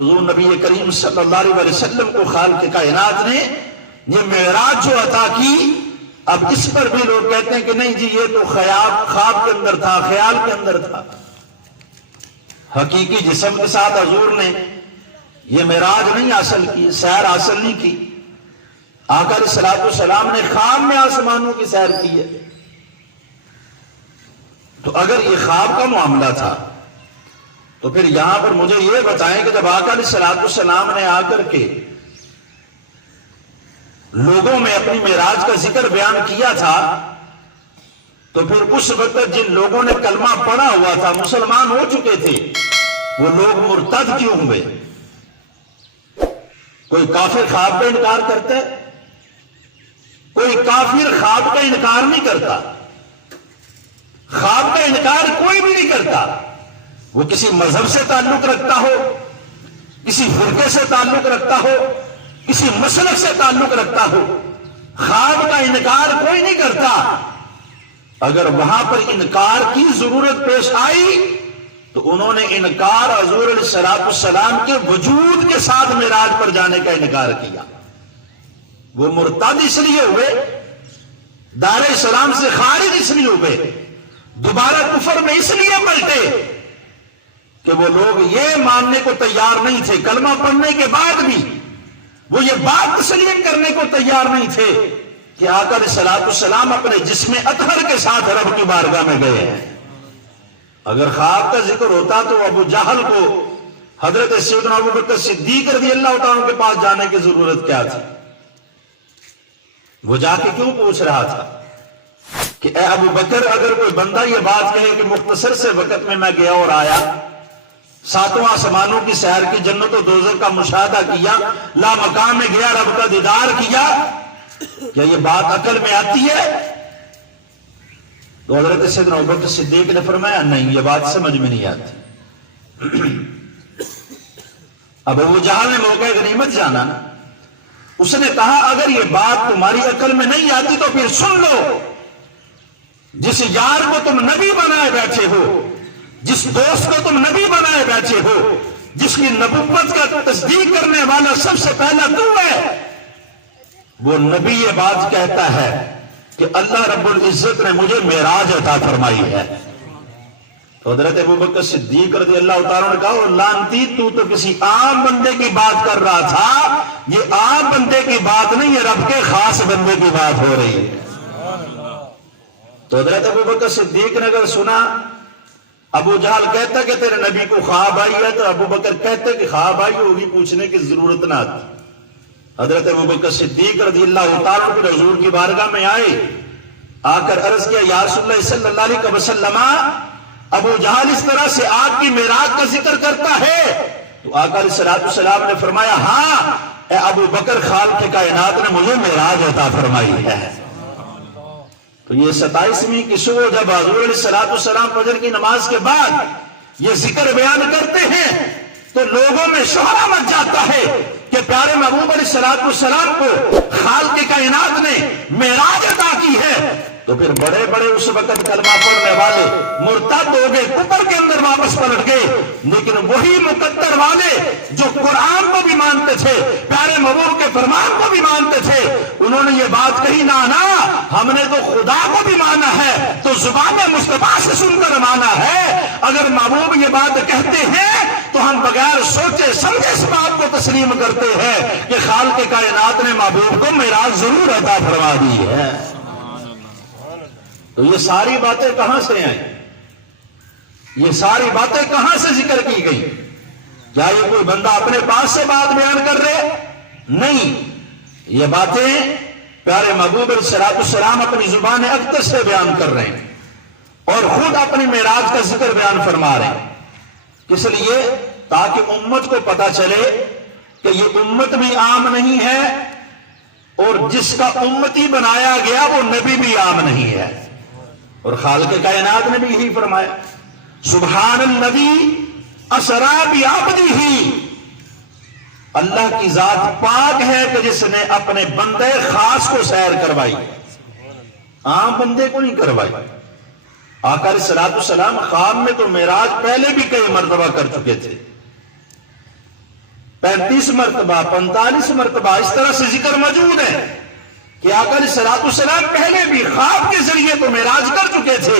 حضور نبی کریم صلی اللہ علیہ وسلم کو خالق کائنات نے یہ معراج جو عطا کی، اب اس پر بھی لوگ کہتے ہیں کہ نہیں جی یہ تو خواب کے اندر تھا، خیال کے اندر تھا۔ حقیقی جسم کے ساتھ حضور نے یہ معراج نہیں حاصل کی، سیر حاصل نہیں کی۔ آقا علیہ الصلوۃ والسلام نے خواب میں آسمانوں کی سیر کی ہے۔ تو اگر یہ خواب کا معاملہ تھا تو پھر یہاں پر مجھے یہ بتائیں کہ جب آقا علیہ الصلوۃ والسلام نے آ کر کے لوگوں میں اپنی معراج کا ذکر بیان کیا تھا تو پھر اس وقت جن لوگوں نے کلمہ پڑھا ہوا تھا، مسلمان ہو چکے تھے، وہ لوگ مرتد کیوں ہوئے؟ کوئی کافر خواب کا انکار کرتا ہے؟ کوئی کافر خواب کا انکار نہیں کرتا۔ خواب کا انکار کوئی بھی نہیں کرتا، وہ کسی مذہب سے تعلق رکھتا ہو، کسی فرقے سے تعلق رکھتا ہو، کسی مسلک سے تعلق رکھتا ہو، خواب کا انکار کوئی نہیں کرتا۔ اگر وہاں پر انکار کی ضرورت پیش آئی تو انہوں نے انکار حضور علیہ الصلوۃ والسلام کے وجود کے ساتھ معراج پر جانے کا انکار کیا۔ وہ مرتد اس لیے ہوئے، دار اسلام سے خارج اس لیے ہوئے، دوبارہ کفر میں اس لیے پلٹے کہ وہ لوگ یہ ماننے کو تیار نہیں تھے، کلمہ پڑھنے کے بعد بھی وہ یہ بات تسلیم کرنے کو تیار نہیں تھے کہ آقا علیہ الصلوۃ والسلام اپنے جسم اطہر کے ساتھ رب کی بارگاہ میں گئے ہیں۔ اگر خواب کا ذکر ہوتا تو ابو جہل کو حضرت سیدنا ابو بکر صدیق رضی اللہ تعالیٰ کے پاس جانے کی ضرورت کیا تھی؟ وہ جا کے کیوں پوچھ رہا تھا کہ اے ابو بکر، اگر کوئی بندہ یہ بات کہے کہ مختصر سے وقت میں گیا اور آیا، ساتوں آسمانوں کی سیر کی، جنت و دوزخ کا مشاہدہ کیا، لا مقام میں گیا، رب کا دیدار کیا، کیا یہ بات عقل میں آتی ہے؟ تو حضرت سیدنا ابو بکر صدیق نے فرمایا نہیں، یہ بات سمجھ میں نہیں آتی۔ اب ابو جہل نے موقع غنیمت جانا، اس نے کہا اگر یہ بات تمہاری عقل میں نہیں آتی تو پھر سن لو، جس یار کو تم نبی بنائے بیٹھے ہو، جس دوست کو تم نبی بنائے بیٹھے ہو، جس کی نبوت کا تصدیق کرنے والا سب سے پہلا تو ہے، وہ نبی یہ بات کہتا ہے کہ اللہ رب العزت نے مجھے معراج عطا فرمائی ہے۔ تو حضرت ابوبکر صدیق رضی اللہ تعالیٰ نے کہا لعنتی، تو کسی عام بندے کی بات کر رہا تھا، یہ عام بندے کی بات نہیں، یہ رب کے خاص بندے کی بات ہو رہی ہے۔ تو حضرت ابوبکر صدیق نے اگر سنا ابو جہل کہتا کہ تیرے نبی کو خواب آئی ہے، تو ابو بکر کہتے کہ خواب آئی ہوگی، پوچھنے کی ضرورت نہ آتی۔ حضرت ابوبکر صدیق رضی اللہ تعالیٰ عنہ حضور کی بارگاہ میں آئے، آ کر عرض کیا یا رسول اللہ صلی اللہ علیہ وسلم، ابو جہل اس طرح سے آپ کی معراج کا ذکر کرتا ہے؟ تو آقا علیہ الصلوۃ والسلام نے فرمایا ہاں اے ابو بکر، خالق کائنات نے مجھے معراج عطا فرمائی ہے۔ تو یہ 27ویں کی صبح جب حضور علیہ الصلوۃ والسلام فجر کی نماز کے بعد یہ ذکر بیان کرتے ہیں تو لوگوں میں شہرہ مچ جاتا ہے کہ پیارے محبوب علیہ الصلوۃ والسلام کو خالق کائنات نے معراج عطا کی ہے۔ تو پھر بڑے بڑے اس وقت کلمہ پڑھنے والے مرتد ہو گئے، کفر کے اندر واپس پلٹ گئے، لیکن وہی مقدر والے جو قرآن کو بھی مانتے تھے، پیارے محبوب کے فرمان کو بھی مانتے تھے، انہوں نے یہ بات کہی نہ ہم نے تو خدا کو بھی مانا ہے، تو زبان مصطفیٰ سے سن کر مانا ہے۔ اگر محبوب یہ بات کہتے ہیں تو ہم بغیر سوچے سمجھے اس بات کو تسلیم کرتے ہیں کہ خالق کائنات نے محبوب کو معراج ضرور عطا فرما دی ہے۔ تو یہ ساری باتیں کہاں سے آئیں؟ یہ ساری باتیں کہاں سے ذکر کی گئی؟ کیا یہ کوئی بندہ اپنے پاس سے بات بیان کر رہے؟ نہیں، یہ باتیں پیارے محبوب علیہ الصلوۃ والسلام اپنی زبان اقدس سے بیان کر رہے ہیں اور خود اپنی معراج کا ذکر بیان فرما رہے ہیں۔ کس لیے؟ تاکہ امت کو پتا چلے کہ یہ امت بھی عام نہیں ہے اور جس کا امتی بنایا گیا وہ نبی بھی عام نہیں ہے۔ اور خالق کائنات نے بھی یہی فرمایا سبحان الذی اسری بعبدہ، اللہ کی ذات پاک ہے کہ جس نے اپنے بندے خاص کو سیر کروائی، عام بندے کو نہیں کروائی۔ آقا علیہ الصلوۃ والسلام خواب میں تو معراج پہلے بھی کئی مرتبہ کر چکے تھے، 35 مرتبہ 45 مرتبہ اس طرح سے ذکر موجود ہے کہ آقا علیہ الصلوۃ والسلام پہلے بھی خواب کے ذریعے تو معراج کر چکے تھے،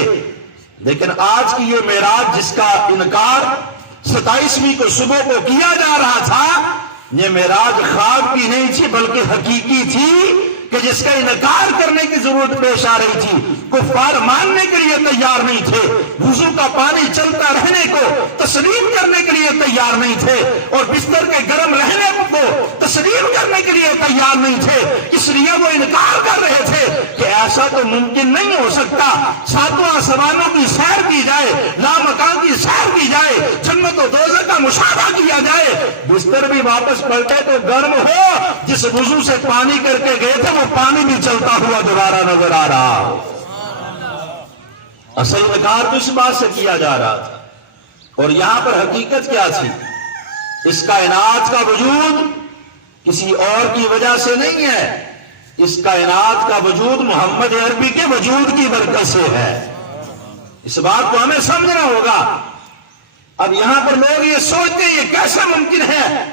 لیکن آج کی یہ معراج جس کا انکار 27ویں کو صبح کو کیا جا رہا تھا، یہ معراج خواب کی نہیں تھی بلکہ حقیقی تھی، کہ جس کا انکار کرنے کی ضرورت پیش آ رہی تھی۔ کفار ماننے کے لیے تیار نہیں تھے، وضو کا پانی چلتا رہنے کو تسلیم کرنے کے لیے تیار نہیں تھے، اور بستر کے گرم رہنے کو تسلیم کرنے کے لیے تیار نہیں تھے۔ اس لیے وہ انکار کر رہے تھے کہ ایسا تو ممکن نہیں ہو سکتا، ساتواں آسمانوں کی سیر کی جائے، لامکان کی سیر کی جائے، جنت و دوزخ کا مشاہدہ کیا جائے، بستر بھی واپس پلٹے تو گرم ہو، جس وضو سے پانی کر کے گئے تھے وہ پانی بھی چلتا ہوا دوبارہ نظر آ رہا۔ اصل انکار تو اس بات سے کیا جا رہا تھا، اور یہاں پر حقیقت کیا تھی؟ اس کائنات کا وجود کسی اور کی وجہ سے نہیں ہے، اس کائنات کا وجود محمد عربی کے وجود کی برکت سے ہے۔ اس بات کو ہمیں سمجھنا ہوگا۔ اب یہاں پر لوگ یہ سوچتے ہیں یہ کیسے ممکن ہے؟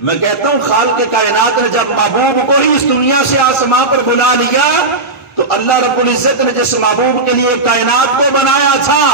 میں کہتا ہوں خالق کائنات نے جب محبوب کو ہی اس دنیا سے آسمان پر بلا لیا تو اللہ رب العزت نے جس محبوب کے لیے کائنات کو بنایا تھا،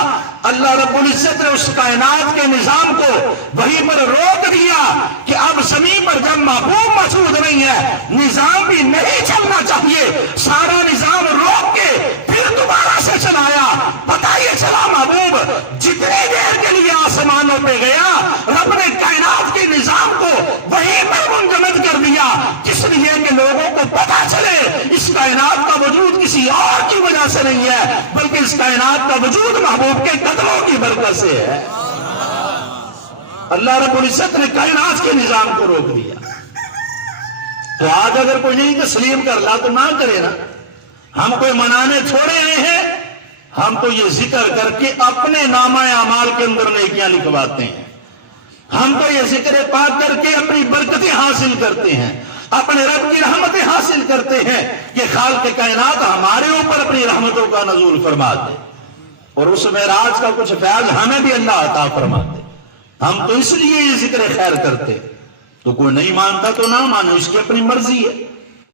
اللہ رب العزت نے اس کائنات کے نظام کو وہیں پر روک دیا کہ اب زمین پر جب محبوب موجود نہیں ہے نظام بھی نہیں چلنا چاہیے، سارا نظام روک کے پھر دوبارہ سے چلایا۔ پتہ یہ چلا محبوب جتنی دیر کے لیے آسمانوں پہ گیا رب نے کائنات کے نظام کو وہیں پر منجمد کر دیا، جس لیے کہ لوگوں کو پتہ چلے اس کائنات کا وجود کسی اور کی وجہ سے نہیں ہے بلکہ اس کائنات کا وجود محبوب کے قدموں کی برکت سے ہے۔ اللہ رب العزت نے کائنات کے نظام کو روک دیا۔ تو آج اگر کوئی نہیں تسلیم کر لا تو نہ کرے نا، ہم کوئی منانے تھوڑے آئے ہیں، ہم تو یہ ذکر کر کے اپنے نامہ اعمال کے اندر نیکیاں لکھواتے ہیں، ہم تو یہ ذکر پاک کر کے اپنی برکتیں حاصل کرتے ہیں، اپنے رب کی رحمتیں حاصل کرتے ہیں کہ خالق کائنات ہمارے اوپر اپنی رحمتوں کا نزول فرما دے، اور اس معراج کا کچھ فیض ہمیں بھی اللہ عطا فرما دے۔ ہم تو اس لیے یہ ذکر خیر کرتے، تو کوئی نہیں مانتا تو نہ مانے، اس کی اپنی مرضی ہے۔